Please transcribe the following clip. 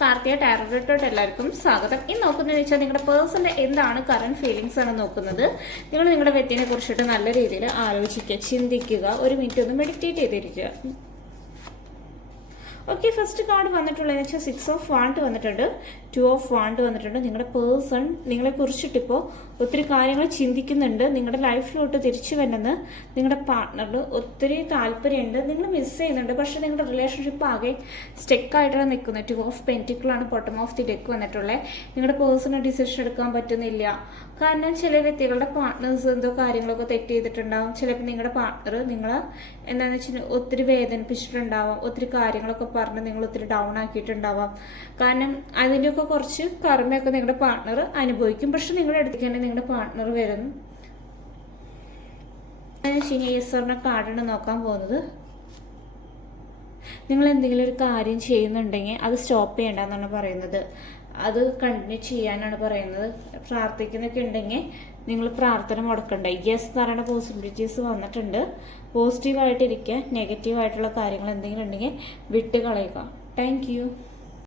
Karthika tarot എല്ലാവർക്കും സ്വാഗതം. ഇന്ന് നോക്കുന്നതെന്ന് വെച്ചാൽ നിങ്ങളുടെ പേഴ്സന്റെ എന്താണ് കറന്റ് ഫീലിംഗ്സ് ആണ് നോക്കുന്നത്. നിങ്ങൾ നിങ്ങളുടെ വ്യക്തിനെ കുറിച്ചിട്ട് നല്ല രീതിയിൽ ആലോചിക്കുക, ചിന്തിക്കുക, ഒരു മിനിറ്റ് ഒന്ന് മെഡിറ്റേറ്റ് ചെയ്തിരിക്കുക. ഓക്കെ, ഫസ്റ്റ് കാർഡ് വന്നിട്ടുള്ളതെന്ന് വെച്ചാൽ 6 ഓഫ് വാണ്ട് വന്നിട്ടുണ്ട്, 2 ഓഫ് വാണ്ട് വന്നിട്ടുണ്ട്. നിങ്ങളുടെ പേഴ്സൺ നിങ്ങളെ കുറിച്ചിട്ടിപ്പോൾ ഒത്തിരി കാര്യങ്ങൾ ചിന്തിക്കുന്നുണ്ട്. നിങ്ങളുടെ ലൈഫിലോട്ട് തിരിച്ചു വരുന്നത് നിങ്ങളുടെ പാർട്ട്ണറിൽ ഒത്തിരി താല്പര്യമുണ്ട്, നിങ്ങൾ മിസ് ചെയ്യുന്നുണ്ട്. പക്ഷേ നിങ്ങളുടെ റിലേഷൻഷിപ്പ് ആകെ സ്റ്റെക്കായിട്ടാണ് നിൽക്കുന്നത്. 2 ഓഫ് പെൻറ്റിക്കിളാണ് ബോട്ടം ഓഫ് ദി ഡെക്ക് വന്നിട്ടുള്ളത്. നിങ്ങളുടെ പേഴ്സണൽ ഡിസിഷൻ എടുക്കാൻ പറ്റുന്നില്ല. കാരണം ചില വ്യക്തികളുടെ പാർട്ട്നേഴ്സ് എന്തോ കാര്യങ്ങളൊക്കെ തെറ്റ് ചെയ്തിട്ടുണ്ടാവും. ചിലപ്പോൾ നിങ്ങളുടെ പാർട്ട്ണർ നിങ്ങളെ എന്താണെന്ന് വെച്ചാൽ ഒത്തിരി വേദനിപ്പിച്ചിട്ടുണ്ടാവാം, ഒത്തിരി കാര്യങ്ങളൊക്കെ പറഞ്ഞ് നിങ്ങൾ ഒത്തിരി ഡൗൺ ആക്കിയിട്ടുണ്ടാവാം. കാരണം അതിൻ്റെയൊക്കെ കുറച്ച് കർമ്മയൊക്കെ നിങ്ങളുടെ പാർട്ട്ണർ അനുഭവിക്കും. പക്ഷെ നിങ്ങളുടെ അടുത്തേക്ക് തന്നെ നിങ്ങളുടെ പാർട്ട്ണർ വരും. ഈശ്വരനെ കാർഡാണ് നോക്കാൻ പോകുന്നത്. നിങ്ങൾ എന്തെങ്കിലും ഒരു കാര്യം ചെയ്യുന്നുണ്ടെങ്കിൽ അത് സ്റ്റോപ്പ് ചെയ്യേണ്ടെന്നാണ് പറയുന്നത്. അത് കണ്ടിന്യൂ ചെയ്യാനാണ് പറയുന്നത്. പ്രാർത്ഥിക്കുന്നൊക്കെ ഉണ്ടെങ്കിൽ നിങ്ങൾ പ്രാർത്ഥന മുടക്കണ്ട. യെസ് എന്ന് പറയുന്ന പോസിബിലിറ്റീസ് വന്നിട്ടുണ്ട്. പോസിറ്റീവായിട്ടിരിക്കുക, നെഗറ്റീവായിട്ടുള്ള കാര്യങ്ങൾ എന്തെങ്കിലും ഉണ്ടെങ്കിൽ വിട്ട് കളയുക. Thank you.